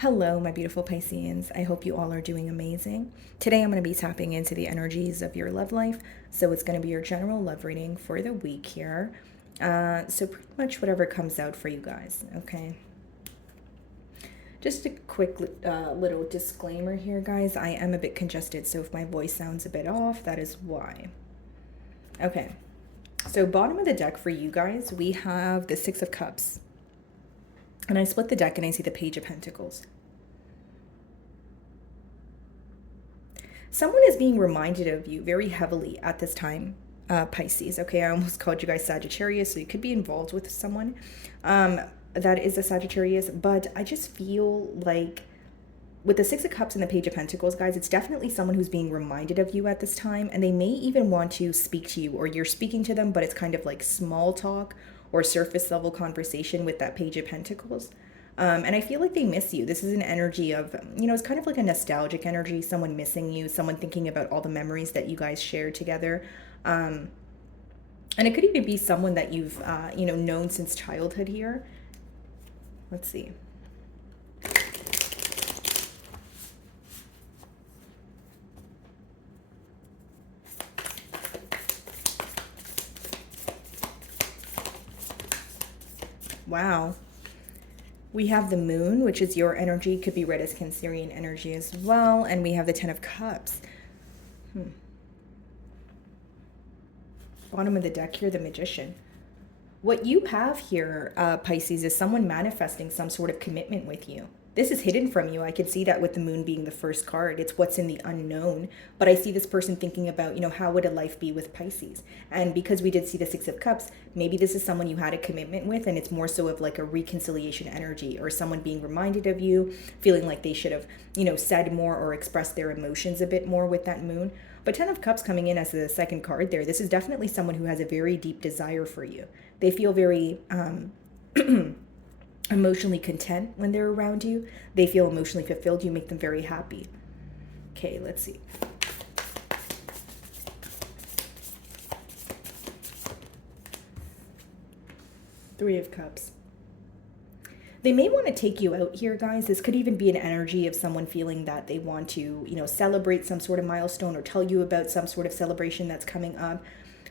Hello, my beautiful Pisceans. I hope you all are doing amazing. Today, I'm going to be tapping into the energies of your love life. So, it's going to be your general love reading for the week here. So, pretty much whatever comes out for you guys, okay? Just a quick little disclaimer here, guys. I am a bit congested, so if my voice sounds a bit off, that is why. Okay, so bottom of the deck for you guys, we have the Six of Cups. And I split the deck and I see the Page of Pentacles. Someone is being reminded of you very heavily at this time, Pisces. Okay, I almost called you guys Sagittarius, so you could be involved with someone that is a Sagittarius, but I just feel like with the Six of Cups and the Page of Pentacles, guys, it's definitely someone who's being reminded of you at this time, and they may even want to speak to you, or you're speaking to them, but it's kind of like small talk or surface level conversation with that Page of Pentacles. And I feel like they miss you. This is an energy of, it's kind of like a nostalgic energy, someone missing you, someone thinking about all the memories that you guys shared together. And it could even be someone that you've, known since childhood here. Let's see. Wow. We have the moon, which is your energy, could be read as Cancerian energy as well. And we have the Ten of Cups. Bottom of the deck here, the Magician. What you have here, Pisces, is someone manifesting some sort of commitment with you. This is hidden from you. I can see that with the moon being the first card. It's what's in the unknown. But I see this person thinking about, how would a life be with Pisces? And because we did see the Six of Cups, maybe this is someone you had a commitment with, and it's more so of like a reconciliation energy, or someone being reminded of you, feeling like they should have, said more or expressed their emotions a bit more with that moon. But Ten of Cups coming in as the second card there, this is definitely someone who has a very deep desire for you. They feel very emotionally content when they're around you. They feel emotionally fulfilled. You make them very happy. Okay, let's see. Three of Cups. They may want to take you out here, guys. This could even be an energy of someone feeling that they want to, celebrate some sort of milestone or tell you about some sort of celebration that's coming up.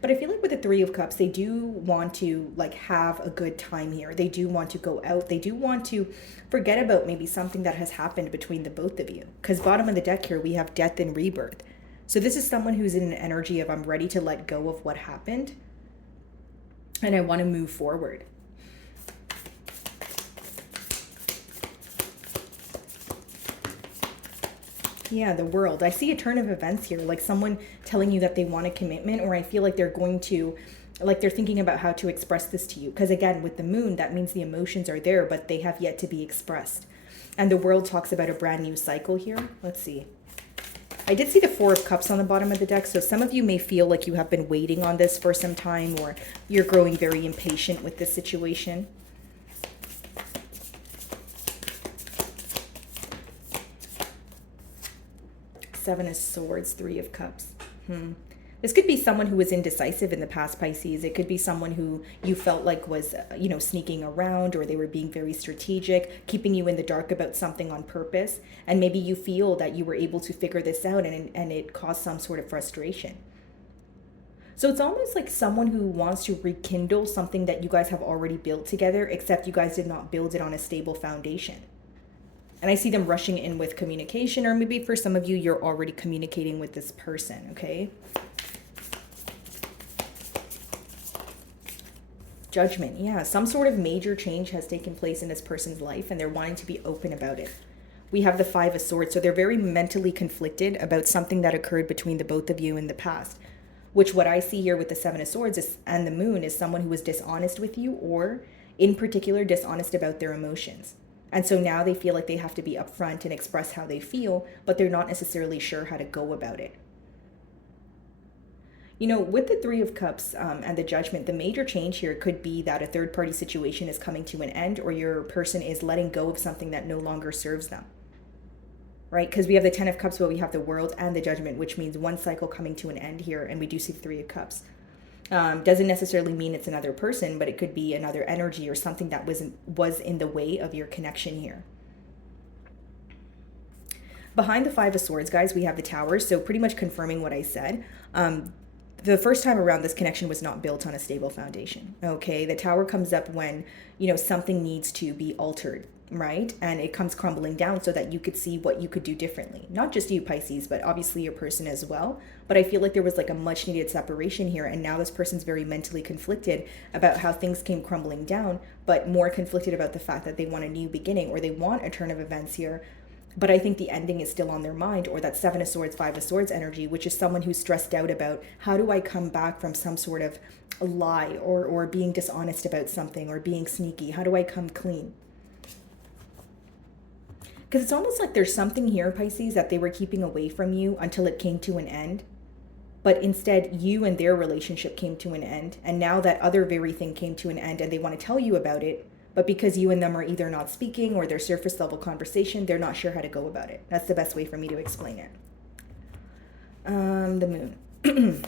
But I feel like with the Three of Cups, they do want to have a good time here. They do want to go out. They do want to forget about maybe something that has happened between the both of you. Because bottom of the deck here, we have death and rebirth. So this is someone who's in an energy of, I'm ready to let go of what happened and I want to move forward. Yeah, the World. I see a turn of events here, like someone telling you that they want a commitment, or I feel like they're going to, like they're thinking about how to express this to you. Because again, with the moon, that means the emotions are there, but they have yet to be expressed. And the World talks about a brand new cycle here. Let's see. I did see the Four of Cups on the bottom of the deck, so some of you may feel like you have been waiting on this for some time, or you're growing very impatient with this situation. Seven of Swords, Three of Cups. This could be someone who was indecisive in the past, Pisces. It could be someone who you felt like was, sneaking around, or they were being very strategic, keeping you in the dark about something on purpose. And maybe you feel that you were able to figure this out, and it caused some sort of frustration. So it's almost like someone who wants to rekindle something that you guys have already built together, except you guys did not build it on a stable foundation. And I see them rushing in with communication, or maybe for some of you, you're already communicating with this person, okay? Judgment, yeah. Some sort of major change has taken place in this person's life, and they're wanting to be open about it. We have the Five of Swords, so they're very mentally conflicted about something that occurred between the both of you in the past. Which what I see here with the Seven of Swords and the Moon is someone who was dishonest with you, or in particular dishonest about their emotions. And so now they feel like they have to be upfront and express how they feel, but they're not necessarily sure how to go about it. With the Three of Cups and the Judgment, the major change here could be that a third-party situation is coming to an end, or your person is letting go of something that no longer serves them. Right? Because we have the Ten of Cups, but we have the World and the Judgment, which means one cycle coming to an end here, and we do see the Three of Cups. Doesn't necessarily mean it's another person, but it could be another energy or something that was in the way of your connection here. Behind the Five of Swords, guys, we have the Tower. So pretty much confirming what I said. The first time around, this connection was not built on a stable foundation. Okay, the Tower comes up when, something needs to be altered, right? And it comes crumbling down so that you could see what you could do differently. Not just you, Pisces, but obviously your person as well. But I feel like there was like a much needed separation here. And now this person's very mentally conflicted about how things came crumbling down, but more conflicted about the fact that they want a new beginning, or they want a turn of events here. But I think the ending is still on their mind, or that Seven of Swords, Five of Swords energy, which is someone who's stressed out about how do I come back from some sort of lie, or being dishonest about something, or being sneaky. How do I come clean? Because it's almost like there's something here, Pisces, that they were keeping away from you until it came to an end. But instead, you and their relationship came to an end. And now that other very thing came to an end and they want to tell you about it. But because you and them are either not speaking or their surface level conversation, they're not sure how to go about it. That's the best way for me to explain it. The moon.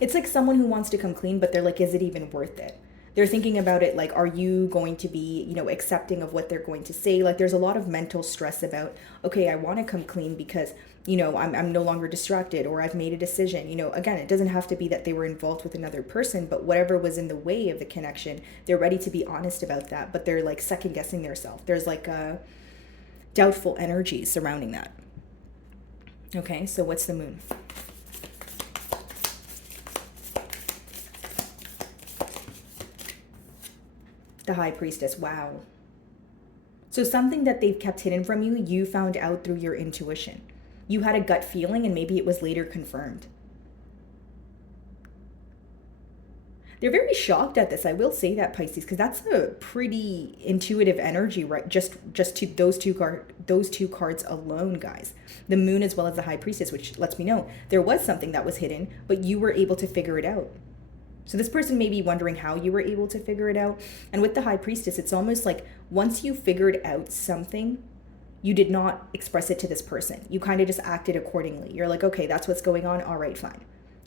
It's like someone who wants to come clean, but they're like, is it even worth it? They're thinking about it like, are you going to be, accepting of what they're going to say? Like there's a lot of mental stress about, okay, I want to come clean because, I'm no longer distracted, or I've made a decision. Again, it doesn't have to be that they were involved with another person, but whatever was in the way of the connection, they're ready to be honest about that, but they're like second guessing themselves. There's like a doubtful energy surrounding that. Okay, so what's the moon? The High Priestess. Wow. So something that they've kept hidden from you, you found out through your intuition. You had a gut feeling and maybe it was later confirmed. They're very shocked at this. I will say that, Pisces, because that's a pretty intuitive energy, right? Just to those two cards alone, guys. The moon as well as the High Priestess, which lets me know there was something that was hidden, but you were able to figure it out. So this person may be wondering how you were able to figure it out. And with the High Priestess, it's almost like once you figured out something, you did not express it to this person. You kind of just acted accordingly. You're like, okay, that's what's going on. All right, fine.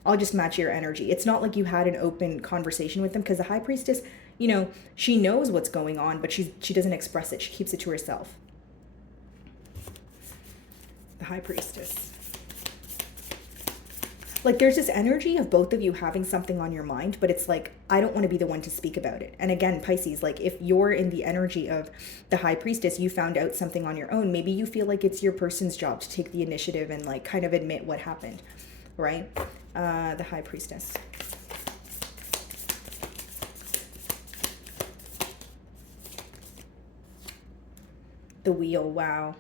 I'll just match your energy. It's not like you had an open conversation with them, because the High Priestess, she knows what's going on, but she doesn't express it. She keeps it to herself. The High Priestess. Like there's this energy of both of you having something on your mind, but it's like, I don't want to be the one to speak about it. And again, Pisces, like if you're in the energy of the High Priestess, you found out something on your own. Maybe you feel like it's your person's job to take the initiative and like kind of admit what happened, right? The High Priestess. The Wheel. Wow.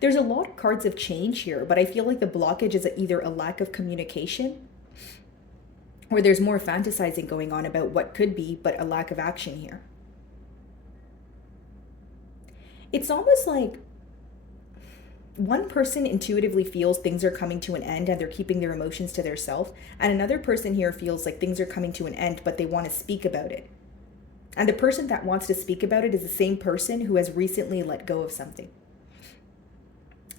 There's a lot of cards of change here, but I feel like the blockage is either a lack of communication, or there's more fantasizing going on about what could be, but a lack of action here. It's almost like one person intuitively feels things are coming to an end and they're keeping their emotions to themselves, and another person here feels like things are coming to an end, but they want to speak about it. And the person that wants to speak about it is the same person who has recently let go of something.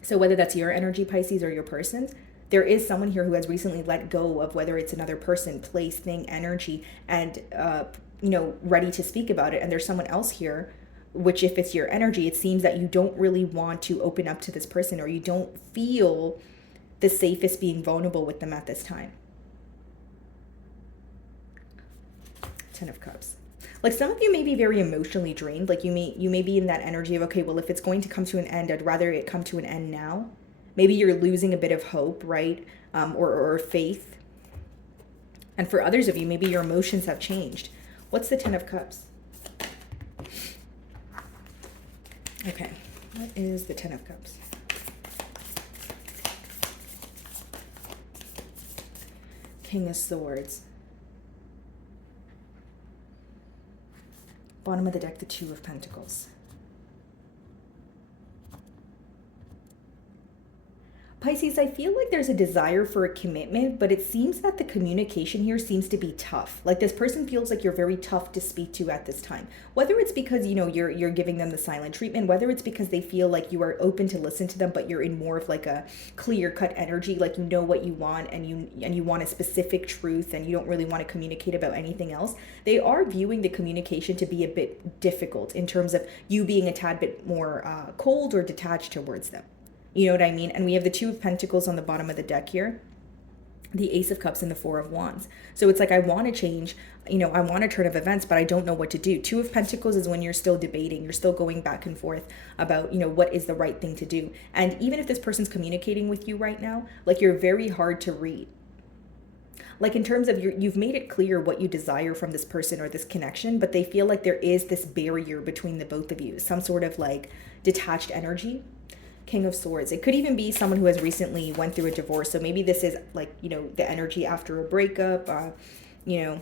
So whether that's your energy, Pisces, or your person's, there is someone here who has recently let go of, whether it's another person, place, thing, energy, and, ready to speak about it. And there's someone else here, which if it's your energy, it seems that you don't really want to open up to this person, or you don't feel the safest being vulnerable with them at this time. Ten of Cups. Like some of you may be very emotionally drained. Like you may be in that energy of, okay, well, if it's going to come to an end, I'd rather it come to an end now. Maybe you're losing a bit of hope, right? Or faith. And for others of you, maybe your emotions have changed. What's the Ten of Cups? Okay, what is the Ten of Cups? King of Swords. Bottom of the deck, the Two of Pentacles. Pisces, I feel like there's a desire for a commitment, but it seems that the communication here seems to be tough. Like this person feels like you're very tough to speak to at this time. Whether it's because, you're giving them the silent treatment, whether it's because they feel like you are open to listen to them, but you're in more of like a clear-cut energy, like you know what you want and you want a specific truth and you don't really want to communicate about anything else. They are viewing the communication to be a bit difficult in terms of you being a tad bit more cold or detached towards them. You know what I mean? And we have the Two of Pentacles on the bottom of the deck here, the Ace of Cups and the Four of Wands. So it's like, I want to change, I want a turn of events, but I don't know what to do. Two of Pentacles is when you're still debating, you're still going back and forth about, what is the right thing to do. And even if this person's communicating with you right now, like you're very hard to read. Like in terms of you've made it clear what you desire from this person or this connection, but they feel like there is this barrier between the both of you, some sort of like detached energy. King of Swords. It could even be someone who has recently went through a divorce. So maybe this is like, the energy after a breakup. King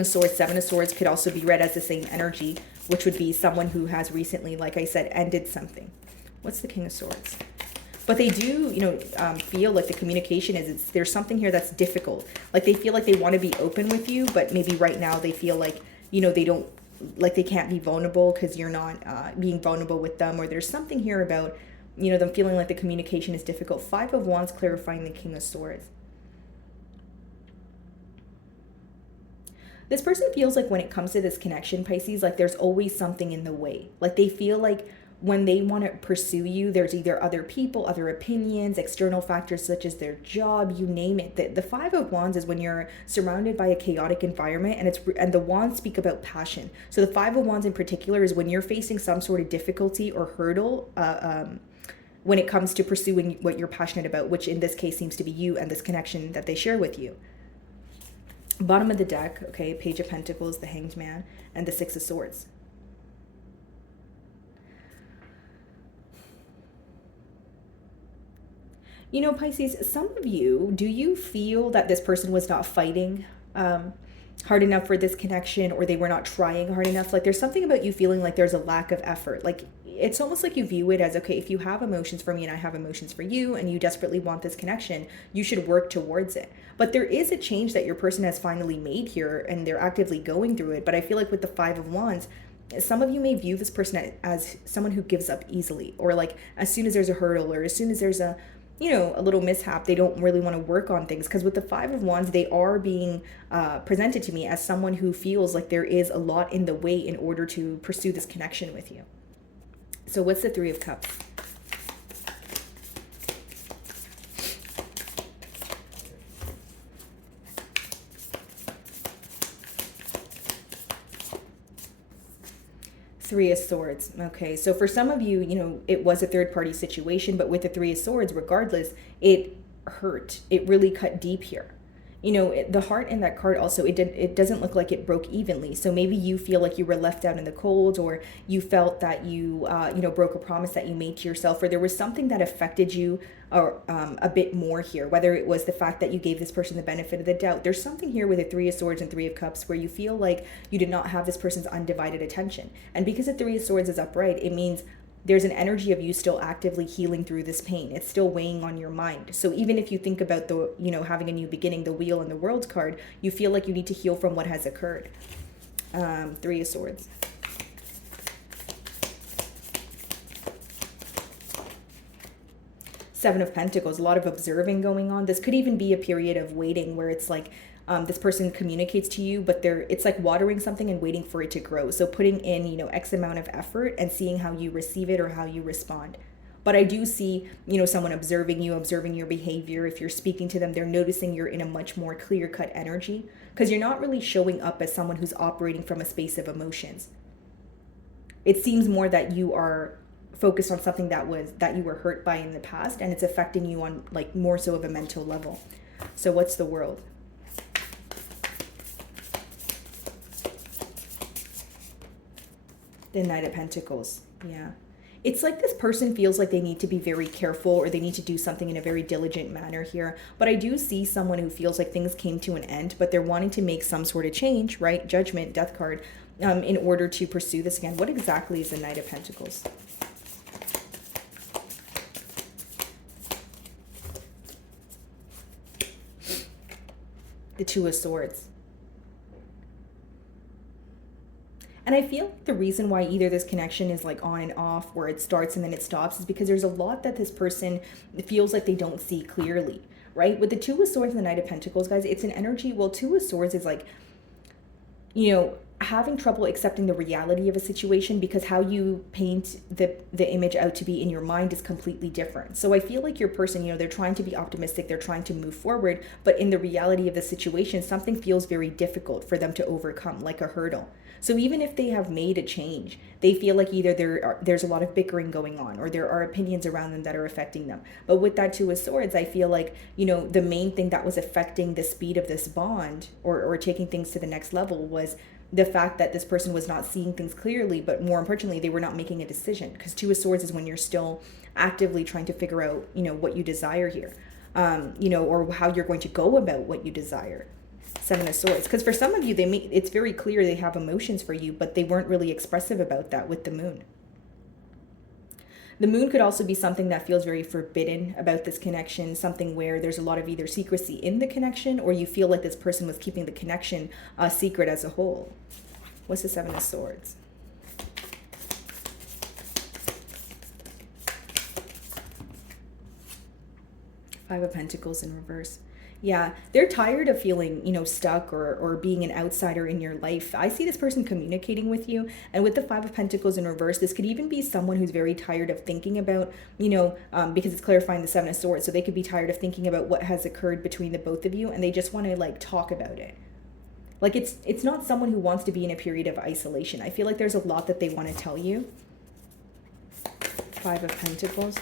of Swords, Seven of Swords could also be read as the same energy, which would be someone who has recently, like I said, ended something. What's the King of Swords? But they do, feel like the communication there's something here that's difficult. Like they feel like they want to be open with you, but maybe right now they feel like, they don't, like they can't be vulnerable because you're not being vulnerable with them, or there's something here about, them feeling like the communication is difficult. Five of Wands clarifying the King of Swords. This person feels like when it comes to this connection, Pisces, like there's always something in the way. Like they feel like when they want to pursue you, there's either other people, other opinions, external factors such as their job, you name it. The Five of Wands is when you're surrounded by a chaotic environment, and the wands speak about passion. So the Five of Wands in particular is when you're facing some sort of difficulty or hurdle when it comes to pursuing what you're passionate about, which in this case seems to be you and this connection that they share with you. Bottom of the deck, okay, Page of Pentacles, the Hanged Man, and the Six of Swords. Pisces, some of you, do you feel that this person was not fighting hard enough for this connection, or they were not trying hard enough? Like there's something about you feeling like there's a lack of effort. Like it's almost like you view it as, okay, if you have emotions for me and I have emotions for you and you desperately want this connection, you should work towards it. But there is a change that your person has finally made here and they're actively going through it. But I feel like with the Five of Wands, some of you may view this person as someone who gives up easily, or like as soon as there's a hurdle or as soon as there's a little mishap, they don't really want to work on things. Because with the Five of Wands, they are being presented to me as someone who feels like there is a lot in the way in order to pursue this connection with you. So what's the Three of Cups? Three of Swords. Okay, so for some of you, it was a third party situation, but with the Three of Swords, regardless, it hurt. It really cut deep here. The heart in that card also, it doesn't look like it broke evenly. So maybe you feel like you were left out in the cold, or you felt that you broke a promise that you made to yourself, or there was something that affected you or a bit more here, whether it was the fact that you gave this person the benefit of the doubt. There's something here with the Three of Swords and Three of Cups where you feel like you did not have this person's undivided attention. And because the Three of Swords is upright, it means there's an energy of you still actively healing through this pain. It's still weighing on your mind. So even if you think about having a new beginning, the Wheel and the World card, you feel like you need to heal from what has occurred. Three of Swords. Seven of Pentacles, a lot of observing going on. This could even be a period of waiting where it's like, this person communicates to you, but it's like watering something and waiting for it to grow. So putting in, X amount of effort and seeing how you receive it or how you respond. But I do see, someone observing you, observing your behavior. If you're speaking to them, they're noticing you're in a much more clear-cut energy, because you're not really showing up as someone who's operating from a space of emotions. It seems more that you are focused on something that you were hurt by in the past, and it's affecting you on like more so of a mental level. So what's the World? The Knight of Pentacles. Yeah. It's like this person feels like they need to be very careful, or they need to do something in a very diligent manner here. But I do see someone who feels like things came to an end, but they're wanting to make some sort of change, right? Judgment, Death card, in order to pursue this again. What exactly is the Knight of Pentacles? The Two of Swords. And I feel like the reason why either this connection is like on and off, where it starts and then it stops, is because there's a lot that this person feels like they don't see clearly, right? With the Two of Swords and the Knight of Pentacles, guys, it's an energy. Well, Two of Swords is like, having trouble accepting the reality of a situation, because how you paint the image out to be in your mind is completely different. So I feel like your person, they're trying to be optimistic, they're trying to move forward, but in the reality of the situation, something feels very difficult for them to overcome, like a hurdle. So even if they have made a change, they feel like either there's a lot of bickering going on, or there are opinions around them that are affecting them. But with that Two of Swords, I feel like, the main thing that was affecting the speed of this bond, or taking things to the next level, was the fact that this person was not seeing things clearly, but more importantly, they were not making a decision. Because Two of Swords is when you're still actively trying to figure out, what you desire here, or how you're going to go about what you desire. Seven of Swords. Because for some of you, it's very clear they have emotions for you, but they weren't really expressive about that with the Moon. The Moon could also be something that feels very forbidden about this connection, something where there's a lot of either secrecy in the connection, or you feel like this person was keeping the connection secret as a whole. What's the Seven of Swords? Five of Pentacles in reverse. Yeah, they're tired of feeling, stuck, or being an outsider in your life. I see this person communicating with you. And with the Five of Pentacles in reverse, this could even be someone who's very tired of thinking about, because it's clarifying the Seven of Swords. So they could be tired of thinking about what has occurred between the both of you, and they just want to like talk about it. Like it's not someone who wants to be in a period of isolation. I feel like there's a lot that they want to tell you. Five of Pentacles.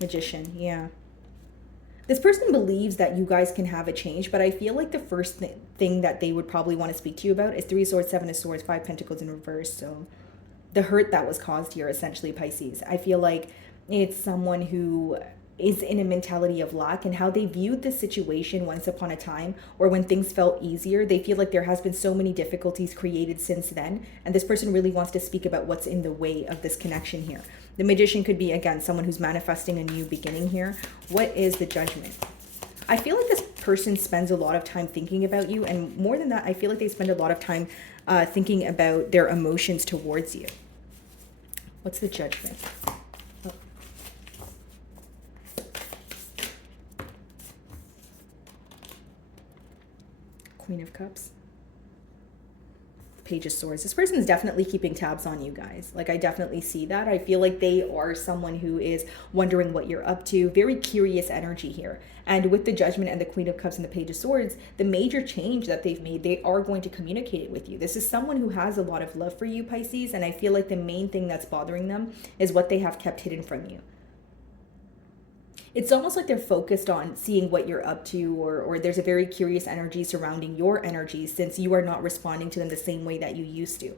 Magician, yeah. This person believes that you guys can have a change, but I feel like the first thing that they would probably want to speak to you about is Three of Swords, Seven of Swords, Five Pentacles in reverse. So the hurt that was caused here, essentially, Pisces. I feel like it's someone who is in a mentality of lack, and how they viewed this situation once upon a time, or when things felt easier. They feel like there has been so many difficulties created since then, and this person really wants to speak about what's in the way of this connection here. The Magician could be, again, someone who's manifesting a new beginning here. What is the Judgment? I feel like this person spends a lot of time thinking about you, and more than that, I feel like they spend a lot of time thinking about their emotions towards you. What's the Judgment? Oh. Queen of Cups. Page of Swords. This person is definitely keeping tabs on you guys. Like, I definitely see that. I feel like they are someone who is wondering what you're up to. Very curious energy here. And with the Judgment and the Queen of Cups and the Page of Swords, the major change that they've made, they are going to communicate it with you. This is someone who has a lot of love for you, Pisces, and I feel like the main thing that's bothering them is what they have kept hidden from you. It's almost like they're focused on seeing what you're up to, or there's a very curious energy surrounding your energy, since you are not responding to them the same way that you used to.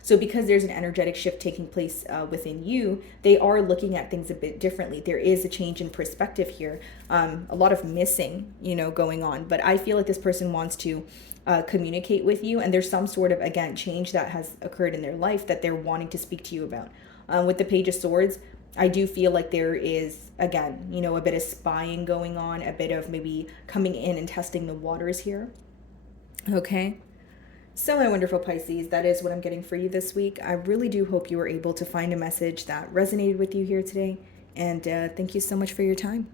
So because there's an energetic shift taking place within you, they are looking at things a bit differently. There is a change in perspective here, a lot of missing, going on. But I feel like this person wants to communicate with you, and there's some sort of, again, change that has occurred in their life that they're wanting to speak to you about. With the Page of Swords, I do feel like there is, again, a bit of spying going on, a bit of maybe coming in and testing the waters here. Okay. So my wonderful Pisces, that is what I'm getting for you this week. I really do hope you were able to find a message that resonated with you here today. And thank you so much for your time.